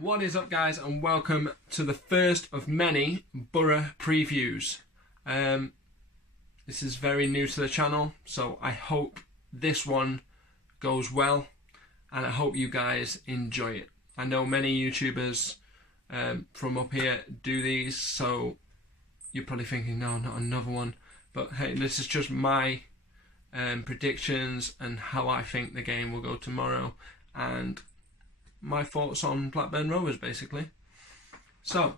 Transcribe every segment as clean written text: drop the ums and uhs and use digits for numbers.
What is up, guys, and welcome to the first of many Borough previews. This is very new to the channel, so I hope this one goes well and I hope you guys enjoy it. I know many YouTubers from up here do these, so you're probably thinking, no, not another one. But hey, this is just my predictions and how I think the game will go tomorrow, and my thoughts on Blackburn Rovers, basically. So,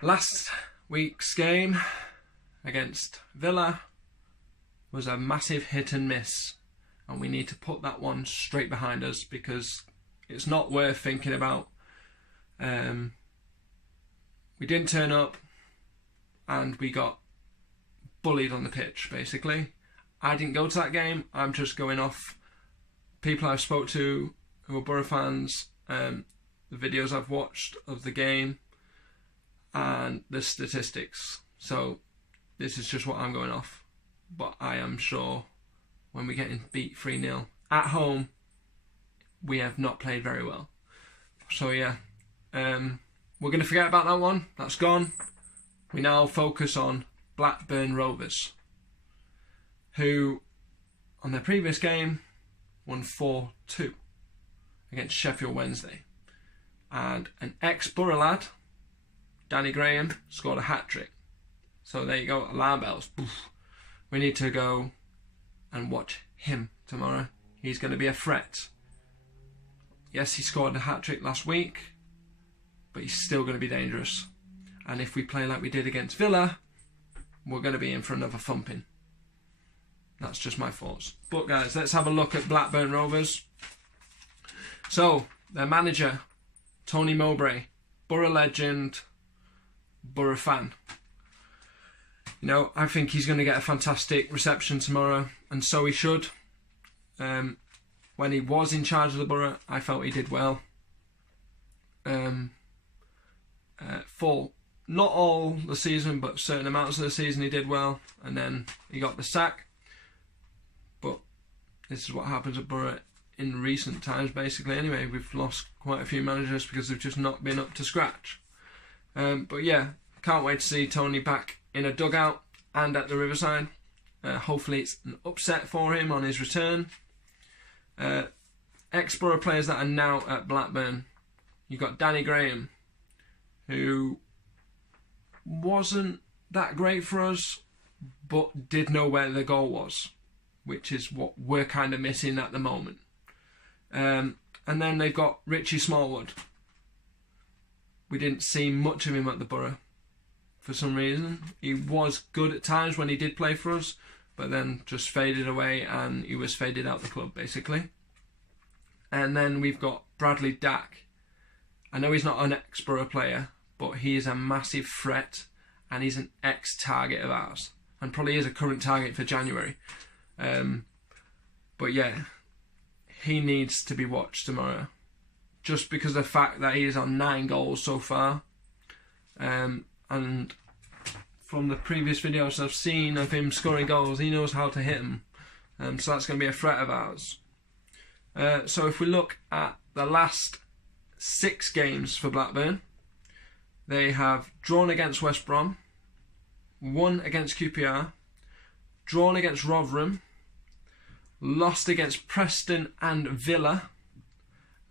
last week's game against Villa was a massive hit and miss, and we need to put that one straight behind us because it's not worth thinking about. We didn't turn up and we got bullied on the pitch, basically. I didn't go to that game. I'm just going off people I've spoke to who are Borough fans, the videos I've watched of the game, and the statistics. So this is just what I'm going off. But I am sure when we get beat 3-0 at home, we have not played very well. So yeah, we're going to forget about that one. That's gone. We now focus on Blackburn Rovers, who on their previous game won 4-2 against Sheffield Wednesday, and an ex-Borough lad, Danny Graham, scored a hat-trick. So there you go, alarm bells. We need to go and watch him tomorrow. He's going to be a threat. Yes, he scored a hat-trick last week, but he's still going to be dangerous. And if we play like we did against Villa, we're going to be in for another thumping. That's just my thoughts. But guys, let's have a look at Blackburn Rovers. So, their manager, Tony Mowbray, Borough legend, Borough fan. You know, I think he's going to get a fantastic reception tomorrow, and so he should. When he was in charge of the Borough, I felt he did well. For not all the season, but certain amounts of the season he did well, and then he got the sack. But this is what happens at Borough in recent times, basically. Anyway, we've lost quite a few managers because they've just not been up to scratch. But yeah, can't wait to see Tony back in a dugout and at the Riverside. Hopefully it's an upset for him on his return. Ex-Borough players that are now at Blackburn. You've got Danny Graham, who wasn't that great for us, but did know where the goal was, which is what we're kind of missing at the moment. And then they've got Richie Smallwood. We didn't see much of him at the Borough for some reason. He was good at times when he did play for us, but then just faded away and he was faded out the club, basically. And then we've got Bradley Dack. I know he's not an ex-Borough player, but he is a massive threat and he's an ex-target of ours, and probably is a current target for January. But yeah, he needs to be watched tomorrow, just because of the fact that he is on 9 goals so far. And from the previous videos I've seen of him scoring goals, he knows how to hit them. So that's going to be a threat of ours. So if we look at the last 6 games for Blackburn, they have drawn against West Brom, won against QPR, drawn against Rotherham, lost against Preston and Villa,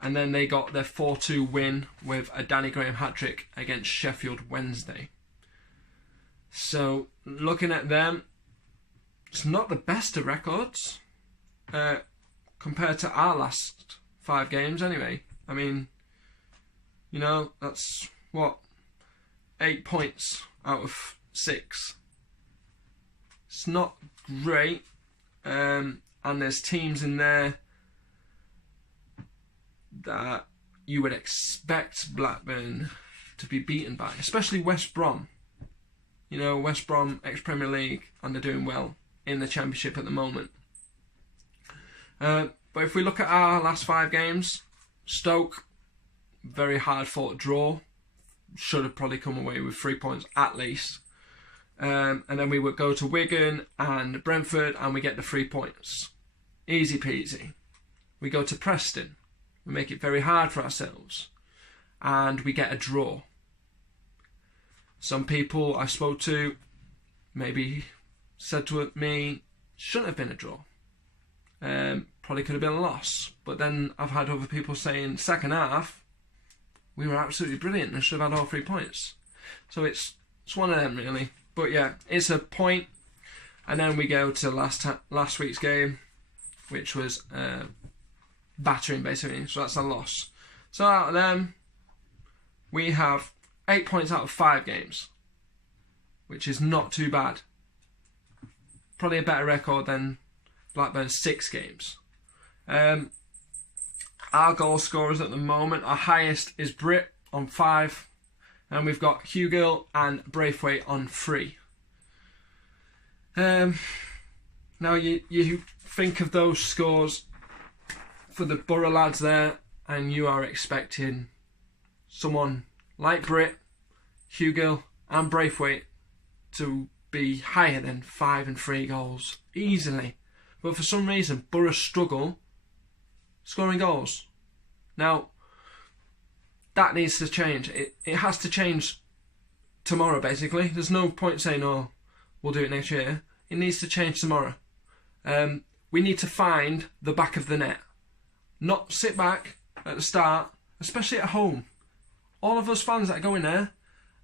and then they got their 4-2 win with a Danny Graham hat-trick against Sheffield Wednesday. So, looking at them, it's not the best of records compared to our last 5 games anyway. I mean, you know, that's, what, 8 points out of 6. It's not great. And there's teams in there that you would expect Blackburn to be beaten by, especially West Brom. You know, West Brom, ex-Premier League, and they're doing well in the Championship at the moment. But if we look at our last 5 games, Stoke, very hard-fought draw. Should have probably come away with 3 points at least. And then we would go to Wigan and Brentford and we get the 3 points. Easy peasy. We go to Preston. We make it very hard for ourselves. And we get a draw. Some people I spoke to maybe said to me, shouldn't have been a draw. Probably could have been a loss. But then I've had other people saying, second half, we were absolutely brilliant and should have had all 3 points. So it's one of them, really. But yeah, it's a point. And then we go to last week's game, which was battering, basically. So that's a loss. So out of them, we have 8 points out of 5 games, which is not too bad. Probably a better record than Blackburn's 6 games. Our goal scorers at the moment, our highest is Britt on 5, and we've got Hugill and Braithwaite on 3. Now you think of those scores for the Borough lads there, and you are expecting someone like Britt, Hugill and Braithwaite to be higher than 5 and 3 goals easily. But for some reason, Borough struggle scoring goals. Now, that needs to change. It has to change tomorrow, basically. There's no point saying, oh, we'll do it next year. It needs to change tomorrow. We need to find the back of the net. Not sit back at the start, especially at home. All of us fans that are going there,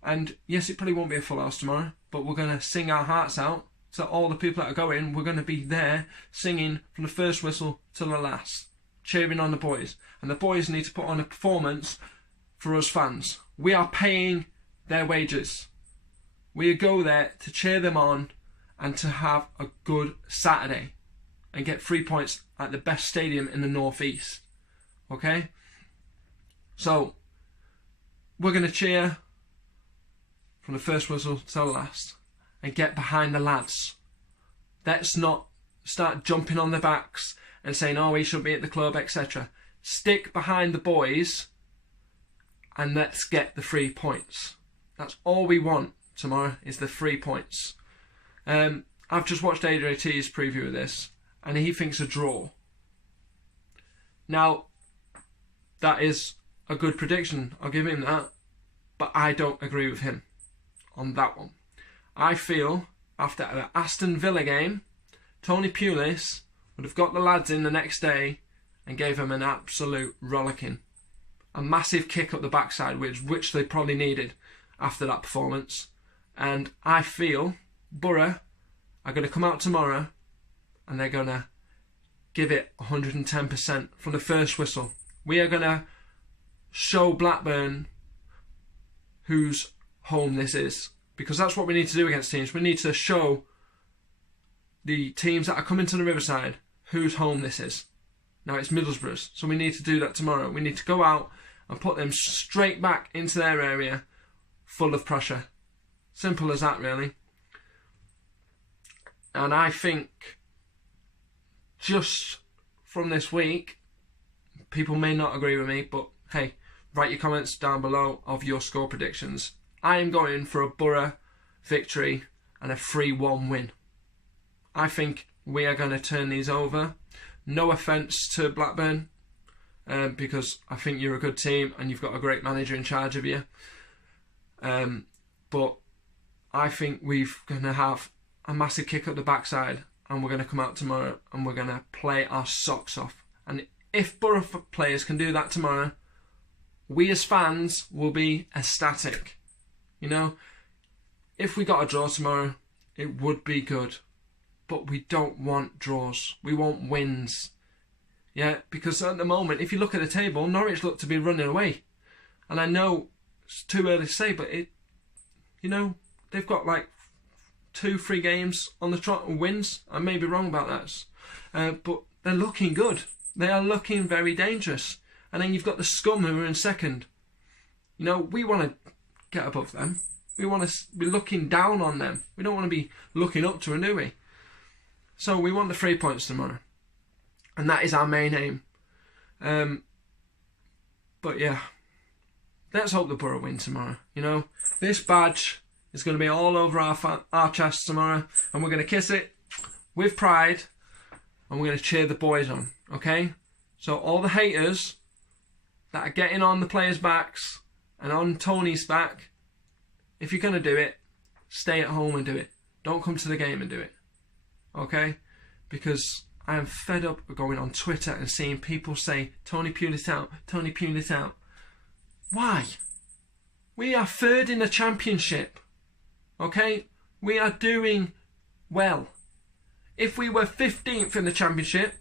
and yes, it probably won't be a full house tomorrow, but we're going to sing our hearts out. So all the people that are going, we're going to be there singing from the first whistle to the last, cheering on the boys. And the boys need to put on a performance for us fans. We are paying their wages. We go there to cheer them on and to have a good Saturday and get 3 points at the best stadium in the North East. Okay? So, we're going to cheer from the first whistle to the last and get behind the lads. Let's not start jumping on their backs and saying, oh, he should be at the club, etc. Stick behind the boys and let's get the 3 points. That's all we want tomorrow, is the 3 points. I've just watched AJT's preview of this, and he thinks a draw. Now, that is a good prediction, I'll give him that, but I don't agree with him on that one. I feel after the Aston Villa game, Tony Pulis would have got the lads in the next day and gave them an absolute rollicking. A massive kick up the backside, which they probably needed after that performance. And I feel Borough are going to come out tomorrow and they're going to give it 110% from the first whistle. We are going to show Blackburn whose home this is, because that's what we need to do against teams. We need to show the teams that are coming to the Riverside whose home this is. Now it's Middlesbrough's, so we need to do that tomorrow. We need to go out and put them straight back into their area full of pressure. Simple as that, really. And I think just from this week, people may not agree with me, but hey, write your comments down below of your score predictions. I am going for a Borough victory and a 3-1 win. I think we are going to turn these over. No offence to Blackburn, because I think you're a good team and you've got a great manager in charge of you. But I think we're going to have a massive kick up the backside and we're going to come out tomorrow and we're going to play our socks off. And if Borough players can do that tomorrow, we as fans will be ecstatic. You know, if we got a draw tomorrow, it would be good. But we don't want draws. We want wins. Yeah, because at the moment, if you look at the table, Norwich look to be running away. And I know it's too early to say, but they've got like 2-3 games on the trot and wins. I may be wrong about that. But they're looking good. They are looking very dangerous. And then you've got the scum who are in second. You know, we want to get above them. We want to be looking down on them. We don't want to be looking up to them, do we? So we want the 3 points tomorrow. And that is our main aim. But yeah, let's hope the Borough win tomorrow. You know, this badge is going to be all over our chests tomorrow. And we're going to kiss it with pride. And we're going to cheer the boys on. Okay? So all the haters, that are getting on the players' backs and on Tony's back, if you're going to do it, stay at home and do it. Don't come to the game and do it. Okay? Because I am fed up of going on Twitter and seeing people say, Tony Pulis out, Tony Pulis out. Why? We are third in the championship. Okay? We are doing well. If we were 15th in the championship,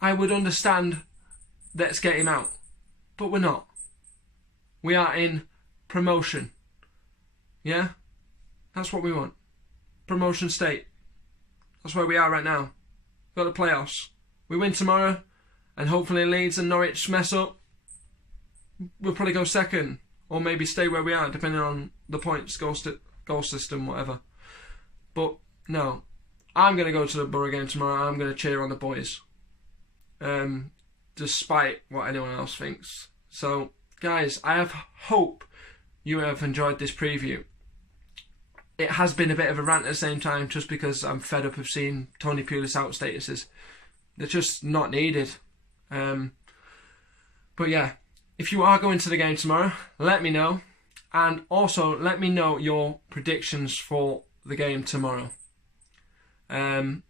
I would understand, let's get him out. But we're not. We are in promotion. Yeah? That's what we want. Promotion state. That's where we are right now. Got the playoffs. We win tomorrow, and hopefully Leeds and Norwich mess up. We'll probably go second, or maybe stay where we are, depending on the points, goal system, whatever. But no, I'm going to go to the Borough game tomorrow. I'm going to cheer on the boys, despite what anyone else thinks. So, guys, I hope you have enjoyed this preview. It has been a bit of a rant at the same time, just because I'm fed up of seeing Tony Pulis out statuses. They're just not needed. But yeah, if you are going to the game tomorrow, let me know. And also, let me know your predictions for the game tomorrow. And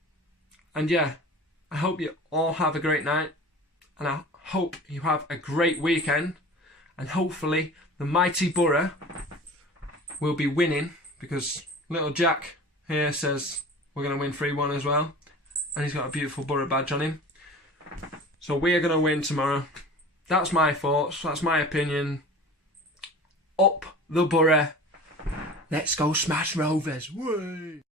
yeah, I hope you all have a great night. And I hope you have a great weekend. And hopefully, the mighty Borough will be winning. Because little Jack here says we're going to win 3-1 as well. And he's got a beautiful Borough badge on him. So we are going to win tomorrow. That's my thoughts. That's my opinion. Up the Borough. Let's go smash Rovers. Whey!